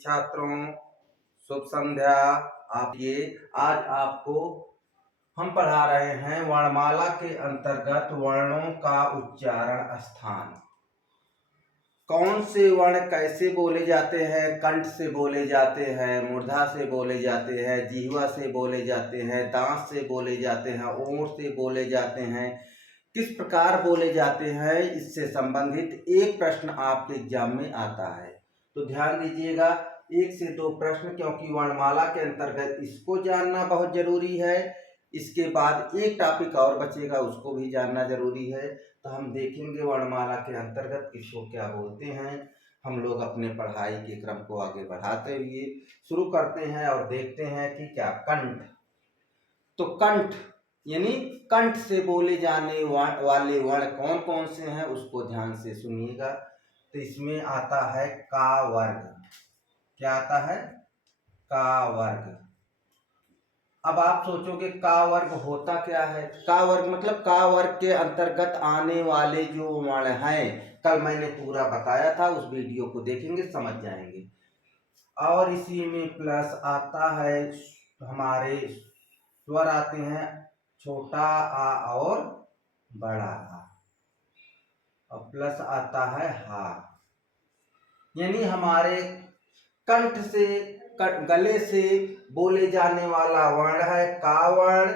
छात्रों, शुभ संध्या। आप ये आज आपको हम पढ़ा रहे हैं वर्णमाला के अंतर्गत वर्णों का उच्चारण स्थान। कौन से वर्ण कैसे बोले जाते हैं, कंठ से बोले जाते हैं, मूर्धा से बोले जाते हैं, जिह्वा से बोले जाते हैं, दांत से बोले जाते हैं, ओंठ से बोले जाते हैं, किस प्रकार बोले जाते हैं, इससे संबंधित एक प्रश्न आपके एग्जाम में आता है। तो ध्यान दीजिएगा, 1 से 2 प्रश्न, क्योंकि वर्णमाला के अंतर्गत इसको जानना बहुत जरूरी है। इसके बाद एक टॉपिक और बचेगा, उसको भी जानना जरूरी है। तो हम देखेंगे वर्णमाला के अंतर्गत किसको क्या बोलते हैं। हम लोग अपने पढ़ाई के क्रम को आगे बढ़ाते हुए शुरू करते हैं और देखते हैं कि क्या कंठ। तो कंठ यानी कंठ से बोले जाने वाले वर्ण कौन कौन से हैं, उसको ध्यान से सुनिएगा। तो इसमें आता है का वर्ग। क्या आता है? का वर्ग। अब आप सोचोगे का वर्ग होता क्या है? का वर्ग मतलब का वर्ग के अंतर्गत आने वाले जो वर्ण हैं, कल मैंने पूरा बताया था, उस वीडियो को देखेंगे समझ जाएंगे। और इसी में प्लस आता है, हमारे स्वर आते हैं छोटा आ और बड़ा आ, और प्लस आता है हा। यानी हमारे कंठ से गले से बोले जाने वाला वर्ण है का वर्ण।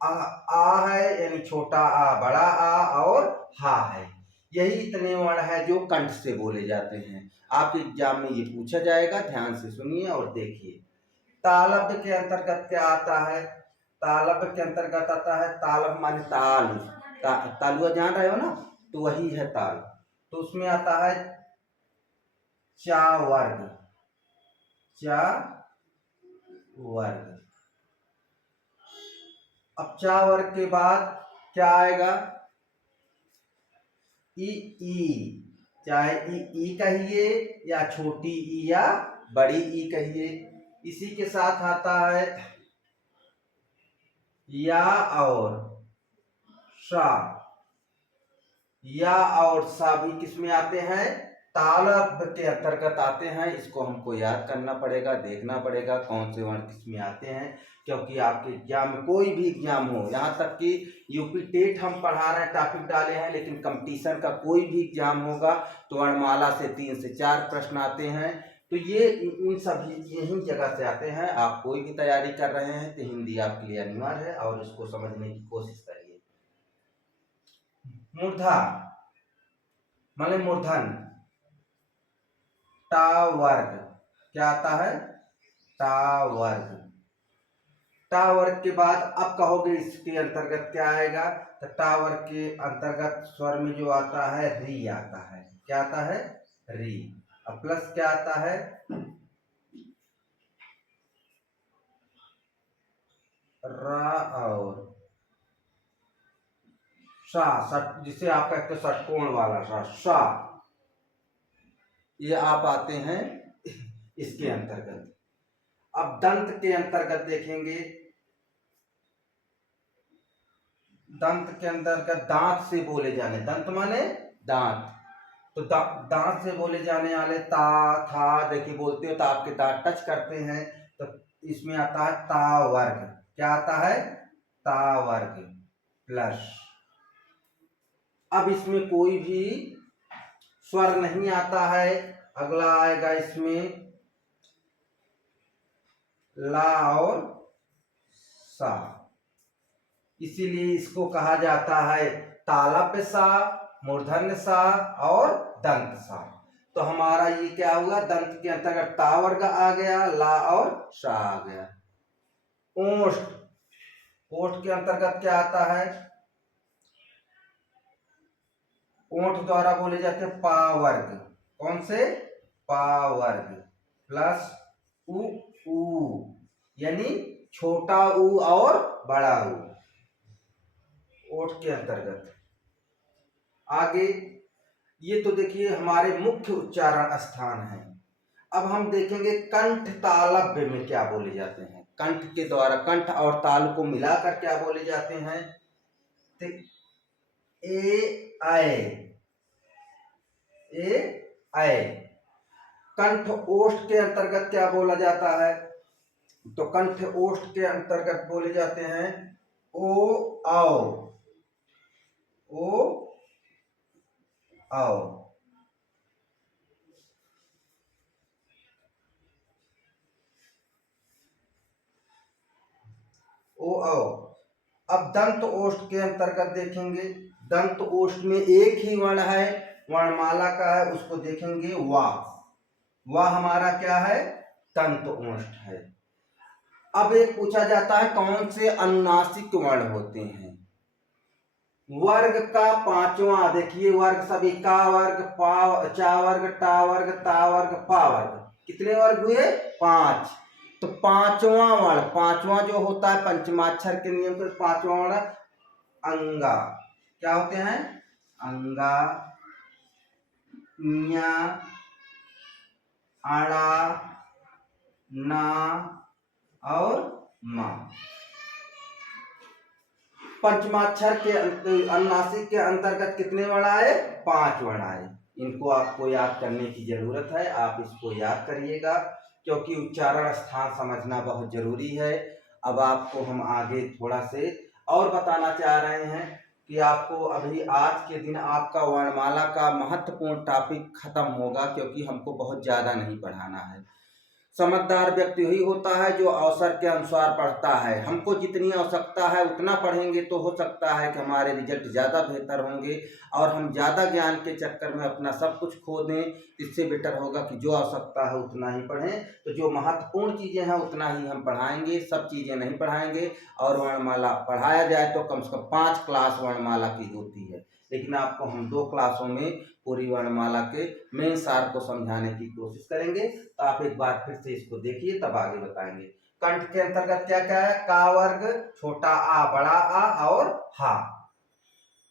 आ है यानी छोटा आ, बड़ा आ और हा है। यही इतने वर्ण है जो कंठ से बोले जाते हैं। आपके एग्जाम में ये पूछा जाएगा, ध्यान से सुनिए और देखिए। तालव्य के अंतर्गत क्या आता है? तालव्य के अंतर्गत आता है, तालव्य माने ताल। तालुआ जान रहे हो ना, तो वही है ताल। तो उसमें आता है चा वर्ग। चा वर्ग। अब चा वर्ग के बाद क्या आएगा? ई। चाहे ई कहिए या छोटी ई या बड़ी ई कहिए। इसी के साथ आता है या और सा। या और सा भी किसमें आते हैं? तालव्य के अंतर्गत आते हैं। इसको हमको याद करना पड़ेगा, देखना पड़ेगा कौन से वर्ण किसमें आते हैं, क्योंकि आपके एग्जाम में कोई भी एग्जाम हो, यहाँ तक कि यूपी टेट हम पढ़ा रहे हैं, टॉपिक डाले हैं, लेकिन कंपटीशन का कोई भी एग्जाम होगा तो वर्णमाला से 3 से 4 प्रश्न आते हैं। तो ये इन सभी यही जगह से आते हैं। आप कोई भी तैयारी कर रहे हैं तो हिंदी आपके लिए अनिवार्य है और इसको समझने की कोशिश करिए। मूर्धा माने मूर्धन। टा वर्ग। क्या आता है? टा वर्ग। टा वर्ग के बाद अब कहोगे इसके अंतर्गत क्या आएगा? तो टा वर्ग के अंतर्गत स्वर में जो आता है री आता है। क्या आता है? री। अब प्लस क्या आता है? रा और सा, जिसे आप कहते हो षटकोण वाला सा, सा। ये आप आते हैं इसके अंतर्गत। अब दंत के अंतर्गत देखेंगे। दंत के अंतर्गत दांत से बोले जाने, दंत माने दांत, तो दांत से बोले जाने वाले ता था, देखिए बोलते हो तो आपके दांत टच करते हैं, तो इसमें आता है ता वर्ग। क्या आता है? ता वर्ग प्लस। अब इसमें कोई भी स्वर नहीं आता है। अगला आएगा इसमें ला और सा। इसीलिए इसको कहा जाता है तालव्य सा, मूर्धन्य सा और दंत सा। तो हमारा ये क्या हुआ? दंत के अंतर्गत ता वर्ग आ गया, ला और सा आ गया। ओष्ठ। ओष्ठ के अंतर्गत क्या आता है? ओठ द्वारा बोले जाते हैं पा वर्ग। कौन से? पा वर्ग प्लस उ ऊ, यानी छोटा ऊ और बड़ा ऊ, ओठ के अंतर्गत। आगे ये तो देखिए हमारे मुख्य उच्चारण स्थान है। अब हम देखेंगे कंठ तालव्य में क्या बोले जाते हैं। कंठ के द्वारा कंठ और ताल को मिलाकर क्या बोले जाते हैं? ए आए, ए आए। कंठ ओष्ठ के अंतर्गत क्या बोला जाता है? तो कंठ ओष्ठ के अंतर्गत बोले जाते हैं ओ आओ, ओ आओ। ओ आओ। अब दंत ओष्ठ के अंतर्गत देखेंगे, दंत ओष्ठ में एक ही वर्ण है, वर्णमाला का है, उसको देखेंगे वा। वा हमारा क्या है? दंत ओष्ठ है। अब एक पूछा जाता है कौन से अनुनासिक वर्ण होते हैं? वर्ग का पांचवा देखिए, वर्ग सभी का वर्ग, पा चा वर्ग, टा वर्ग, ता वर्ग, पा वर्ग, कितने वर्ग हुए? 5। तो पांचवा वर्ण, पांचवा जो होता है पंचमाक्षर के नियम से पांचवा वर्ण अंगा। क्या होते हैं? अंगा, ञा, आड़ा, ना और मा। पंचमाक्षर के अनुनासिक के अंतर्गत कितने वर्ण आए? 5 वर्ण आए। इनको आपको याद करने की जरूरत है, आप इसको याद करिएगा क्योंकि उच्चारण स्थान समझना बहुत जरूरी है। अब आपको हम आगे थोड़ा से और बताना चाह रहे हैं कि आपको अभी आज के दिन आपका वर्णमाला का महत्वपूर्ण टॉपिक खत्म होगा क्योंकि हमको बहुत ज़्यादा नहीं पढ़ाना है। समझदार व्यक्ति वही होता है जो अवसर के अनुसार पढ़ता है। हमको जितनी आवश्यकता है उतना पढ़ेंगे तो हो सकता है कि हमारे रिजल्ट ज़्यादा बेहतर होंगे और हम ज़्यादा ज्ञान के चक्कर में अपना सब कुछ खो दें। इससे बेटर होगा कि जो आवश्यकता है उतना ही पढ़ें। तो जो महत्वपूर्ण चीज़ें हैं उतना ही हम पढ़ाएंगे, सब चीज़ें नहीं पढ़ाएंगे। और वर्णमाला पढ़ाया जाए तो कम से कम 5 क्लास वर्णमाला की होती है, लेकिन आपको हम 2 क्लासों में पूरी वर्णमाला के मेन सार को समझाने की कोशिश करेंगे। तो आप एक बार फिर से इसको देखिए तब आगे बताएंगे। कंठ के अंतर्गत क्या क्या है? का वर्ग, छोटा आ, बड़ा आ और हा।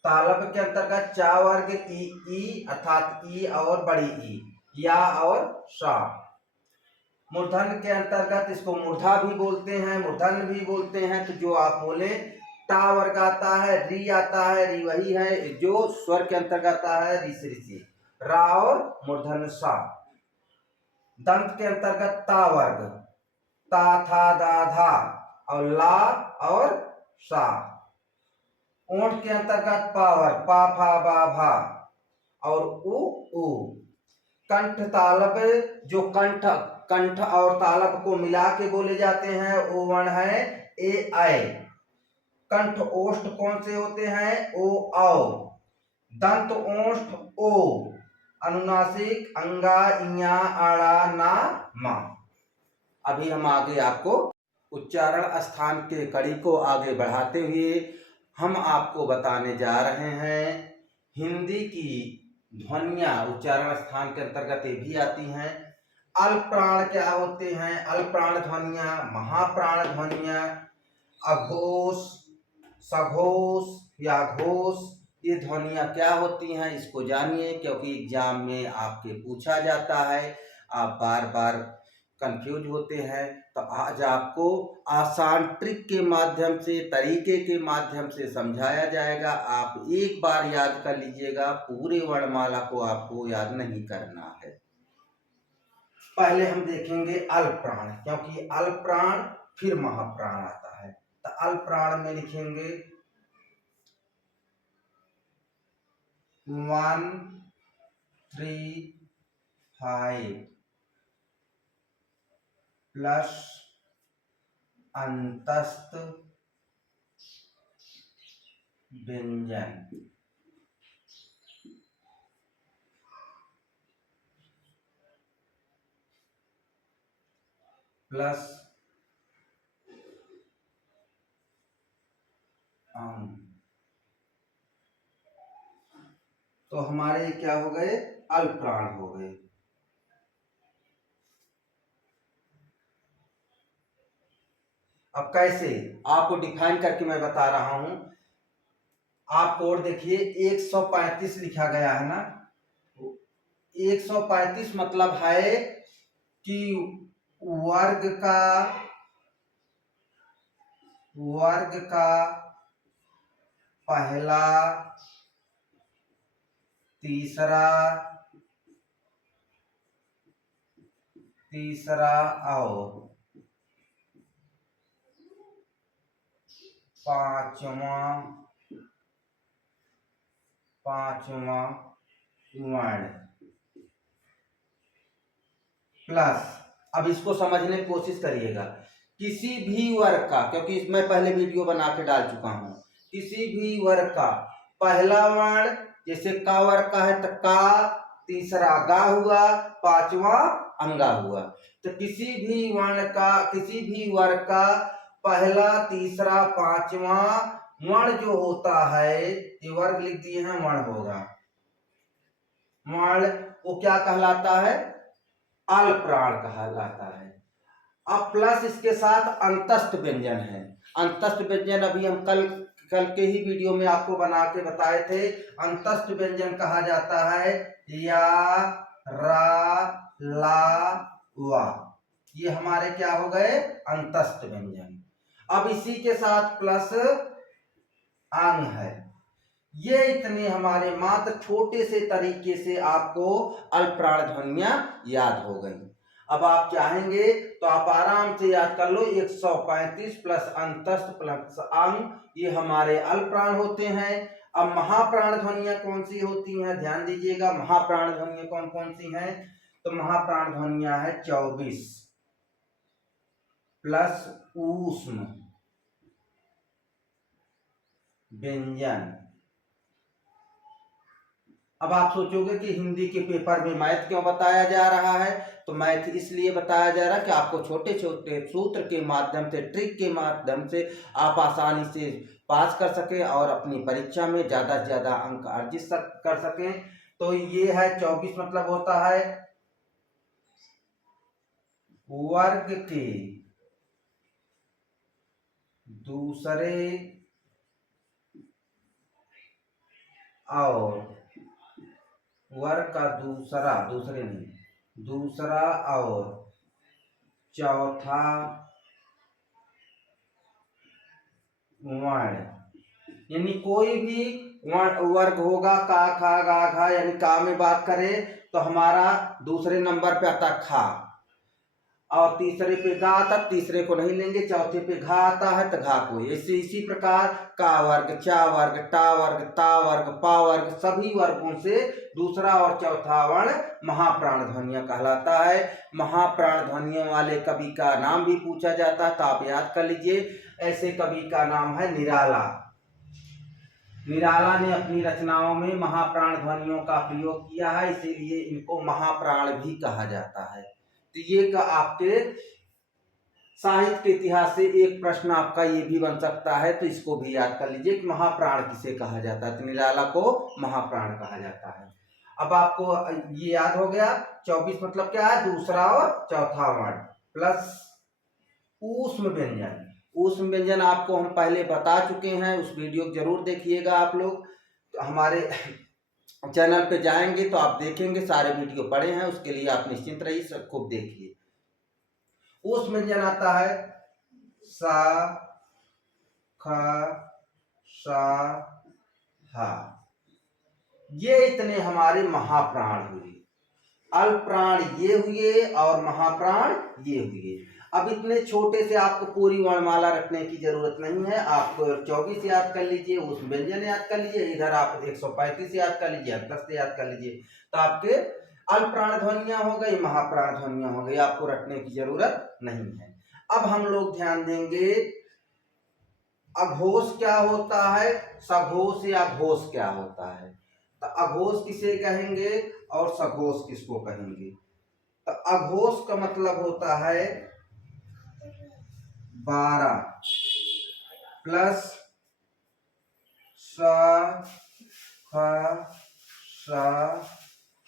तालब के अंतर्गत चा वर्ग, ई अर्थात ई और बड़ी ई, या और शा। मूर्धन के अंतर्गत इसको मूर्धा भी बोलते हैं, मूर्धन भी बोलते हैं। तो जो आप बोले टा वर्ग आता है, री आता है, री वही है जो स्वर के अंतर्गत आता है, ऋषि ऋषि, रा और मूर्धन सा। दंत के अंतर्गत ता वर्ग, ता था दा धा और ला और सा। ओंठ के अंतर्गत पा वर्ग, पा फा बा भा और उ। कंठ तालब, जो कंठ कंठ और तालब को मिला के बोले जाते हैं वो वर्ण है ए आय। कंठ ओष्ठ कौन से होते हैं? ओ आओ। दंत ओष्ठ ओ। अनुनासिक अंगा, इया, आड़ा, ना, मा। अभी हम आगे आपको उच्चारण स्थान के कड़ी को आगे बढ़ाते हुए हम आपको बताने जा रहे हैं हिंदी की ध्वनियां। उच्चारण स्थान के अंतर्गत ये भी आती हैं। अल्प प्राण क्या होते हैं? अल्प प्राण ध्वनियां, महाप्राण ध्वनियां, अघोष, सघोष या घोष, ये ध्वनियां क्या होती हैं इसको जानिए क्योंकि एग्जाम में आपके पूछा जाता है। आप बार बार कंफ्यूज होते हैं। तो आज आपको आसान ट्रिक के माध्यम से, तरीके के माध्यम से समझाया जाएगा। आप एक बार याद कर लीजिएगा, पूरे वर्णमाला को आपको याद नहीं करना है। पहले हम देखेंगे अल्प प्राण, क्योंकि अल्प प्राण फिर महाप्राण आता है। तो अल्प प्राण में लिखेंगे 1 3 5 प्लस अंतस्थ व्यंजन प्लस तो हमारे क्या हो गए? अल्प प्राण हो गए। अब कैसे आपको डिफाइन करके मैं बता रहा हूं। आप कोड देखिए 135 लिखा गया है ना। 135 मतलब है कि वर्ग का पहला, तीसरा, तीसरा और पांचवा वर्ण प्लस, अब इसको समझने की कोशिश करिएगा, किसी भी वर्ग का, क्योंकि मैं पहले वीडियो बना के डाल चुका हूं, किसी भी वर्ग का पहला वर्ण, जैसे का वर्ग का है तो का, तीसरा गा हुआ, पांचवा अंगा हुआ, तो किसी भी वर्ण का, किसी भी वर्ग का पहला, तीसरा, पांचवा वर्ण जो होता है, ये वर्ग लिख दिए हैं, वर्ण होगा, वर्ण वो क्या कहलाता है, अल्पप्राण कहलाता है। अब प्लस इसके साथ अंतस्थ व्यंजन है। अंतस्थ व्यंजन अभी हम कल के ही वीडियो में आपको बना के बताए थे। अंतस्थ व्यंजन कहा जाता है या, रा, ला, वा, ये हमारे क्या हो गए, अंतस्थ व्यंजन। अब इसी के साथ प्लस अंग है। ये इतने हमारे मात्र छोटे से तरीके से आपको अल्पप्राण ध्वनियां याद हो गई। अब आप चाहेंगे तो आप आराम से याद कर लो, 135 प्लस अंतस्थ प्लस अंग, ये हमारे अल्पप्राण होते हैं। अब महाप्राण ध्वनियां कौन सी होती हैं, ध्यान दीजिएगा, महाप्राण ध्वनियां कौन कौन सी हैं, तो महाप्राण ध्वनियां है 24 प्लस ऊष्म व्यंजन। अब आप सोचोगे कि हिंदी के पेपर में मैथ क्यों बताया जा रहा है, तो मैथ इसलिए बताया जा रहा है कि आपको छोटे छोटे सूत्र के माध्यम से, ट्रिक के माध्यम से आप आसानी से पास कर सकें और अपनी परीक्षा में ज़्यादा से ज़्यादा अंक अर्जित कर सकें। तो ये है 24, मतलब होता है वर्ग के दूसरे और वर्ग का दूसरा और चौथा वर्ण, यानी कोई भी वर्ग होगा, का, खा, गा, घा, यानी का में बात करें तो हमारा दूसरे नंबर पे आता खा, और तीसरे पे गा आता, तीसरे को नहीं लेंगे, चौथे पे घा आता है तो घा को। इसी प्रकार का वर्ग, चा वर्ग, टा वर्ग, ता वर्ग, पा वर्ग, सभी वर्गों से दूसरा और चौथा वर्ण महाप्राण ध्वनियां कहलाता है। महाप्राण ध्वनियों वाले कवि का नाम भी पूछा जाता है, तो आप याद कर लीजिए। ऐसे कवि का नाम है निराला। निराला ने अपनी रचनाओं में महाप्राण ध्वनियों का प्रयोग किया है, इसीलिए इनको महाप्राण भी कहा जाता है। तो ये का आपके साहित्य के इतिहास से एक प्रश्न आपका ये भी बन सकता है, तो इसको भी याद कर लीजिए कि महाप्राण किसे कहा जाता है, तो निराला को महाप्राण कहा जाता है। अब आपको ये याद हो गया, 24 मतलब क्या है, दूसरा और चौथा वर्ण प्लस ऊष्म व्यंजन। ऊष्म व्यंजन आपको हम पहले बता चुके हैं, उस वीडियो को जरूर देखिएगा आप लोग। तो हमारे चैनल पे जाएंगे तो आप देखेंगे, सारे वीडियो पड़े हैं, उसके लिए आप निश्चिंत रहिए, सब खूब देखिए। ऊष्म व्यंजन आता है सा, ख, सा, हा। ये इतने हमारे महाप्राण हुए। अल्पप्राण ये हुए और महाप्राण ये हुए। अब इतने छोटे से आपको पूरी वर्णमाला रखने की जरूरत नहीं है, आपको 24 याद कर लीजिए, उस व्यंजन याद कर लीजिए, इधर आप 135 याद कर लीजिए, 10 याद कर लीजिए, तो आपके अल्पप्राण ध्वनियां हो गई, महाप्राण ध्वनियां हो गई, आपको रखने की जरूरत नहीं है। अब हम लोग ध्यान देंगे अघोष क्या होता है, सघोष या घोष क्या होता है। तो अघोष किसे कहेंगे और सघोष किसको कहेंगे। तो अघोष का मतलब होता है 12 प्लस सा,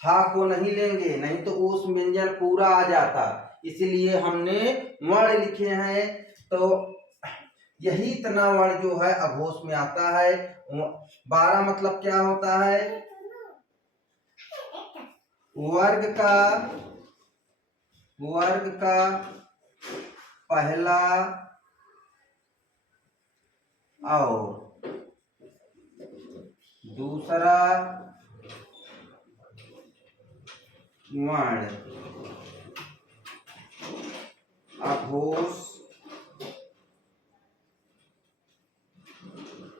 हा को नहीं लेंगे, नहीं तो उस व्यंजन पूरा आ जाता, इसलिए हमने वर्ण लिखे हैं। तो यही इतना वर्ण जो है अघोष में आता है। 12 मतलब क्या होता है, वर्ग का पहला और दूसरा वर्ण अघोष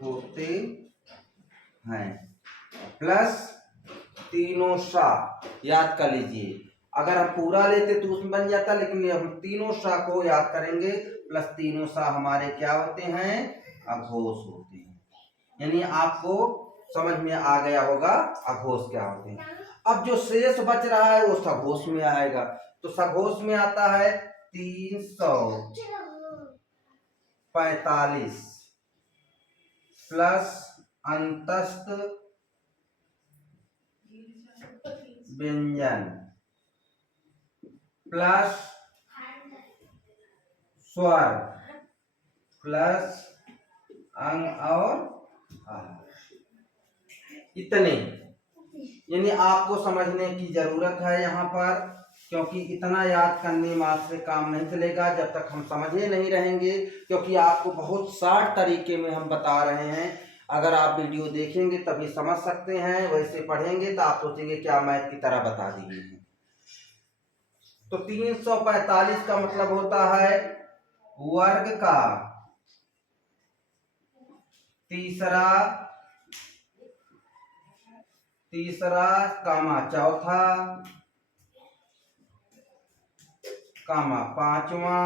होते हैं, प्लस तीनों सा। याद कर लीजिए, अगर हम पूरा लेते तो उसमें बन जाता, लेकिन हम तीनों सा को याद करेंगे, प्लस तीनों सा हमारे क्या होते हैं, अघोष होते हैं। यानी आपको समझ में आ गया होगा अघोष क्या होते हैं। अब जो शेष बच रहा है वो सघोष में आएगा, तो सघोष में आता है 345 प्लस अंतस्थ व्यंजन प्लस स्वर प्लस अंग और आहार, इतने। यानी आपको समझने की जरूरत है यहाँ पर, क्योंकि इतना याद करने मात्र से काम नहीं चलेगा जब तक हम समझे नहीं रहेंगे, क्योंकि आपको बहुत शार्ट तरीके में हम बता रहे हैं। अगर आप वीडियो देखेंगे तभी समझ सकते हैं, वैसे पढ़ेंगे तो आप सोचेंगे क्या मैथ की तरह बता दिए हैं। तो 345 का मतलब होता है वर्ग का तीसरा कामा चौथा कामा पांचवा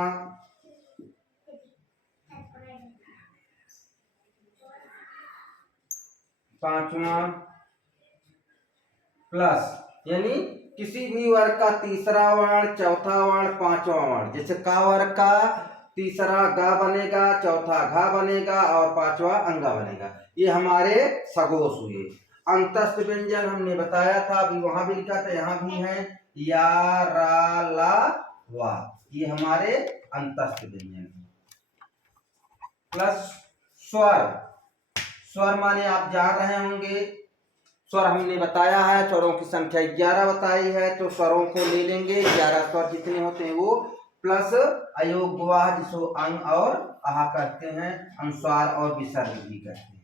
प्लस, यानी किसी भी वर्ग का तीसरा वर्ण, चौथा वर्ण, पांचवा वर्ण। जैसे का वर्ग का तीसरा गा बनेगा, चौथा घा बनेगा और पांचवा अंगा बनेगा, ये हमारे सघोष हुए। अंतस्थ व्यंजन हमने बताया था, अभी वहां भी लिखा था, यहाँ भी है या रा ला वा, ये हमारे अंतस्थ व्यंजन। प्लस स्वर माने आप जान रहे होंगे, स्वर हमने बताया है, स्वरों की संख्या 11 बताई है, तो स्वरों को ले लेंगे, 11 स्वर जितने होते हैं वो, प्लस अयोग गवाह जिसको अंग और आहा कहते हैं, अनुस्वार और विसर्ग भी कहते हैं।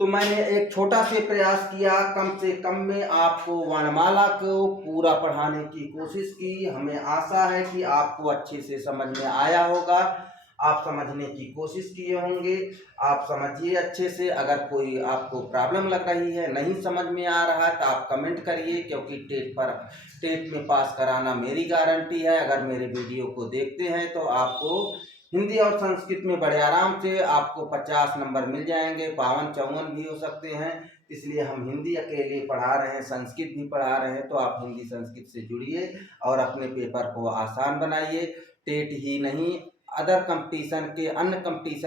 तो मैंने एक छोटा से प्रयास किया, कम से कम में आपको वर्णमाला को पूरा पढ़ाने की कोशिश की। हमें आशा है कि आपको अच्छे से समझ में आया होगा, आप समझने की कोशिश किए होंगे। आप समझिए अच्छे से। अगर कोई आपको प्रॉब्लम लग रही है, नहीं समझ में आ रहा है, तो आप कमेंट करिए, क्योंकि टेट में पास कराना मेरी गारंटी है। अगर मेरे वीडियो को देखते हैं तो आपको हिंदी और संस्कृत में बड़े आराम से आपको 50 नंबर मिल जाएंगे, 52-54 भी हो सकते हैं। इसलिए हम हिंदी अकेले पढ़ा रहे हैं, संस्कृत भी पढ़ा रहे हैं, तो आप हिंदी संस्कृत से जुड़िए और अपने पेपर को आसान बनाइए। टेट ही नहीं, अन्य कंपटीशन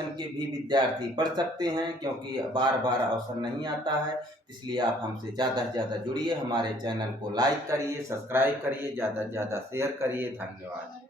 के भी विद्यार्थी पढ़ सकते हैं, क्योंकि बार बार अवसर नहीं आता है। इसलिए आप हमसे ज़्यादा से ज़्यादा जुड़िए, हमारे चैनल को लाइक करिए, सब्सक्राइब करिए, ज़्यादा से ज़्यादा शेयर करिए। धन्यवाद।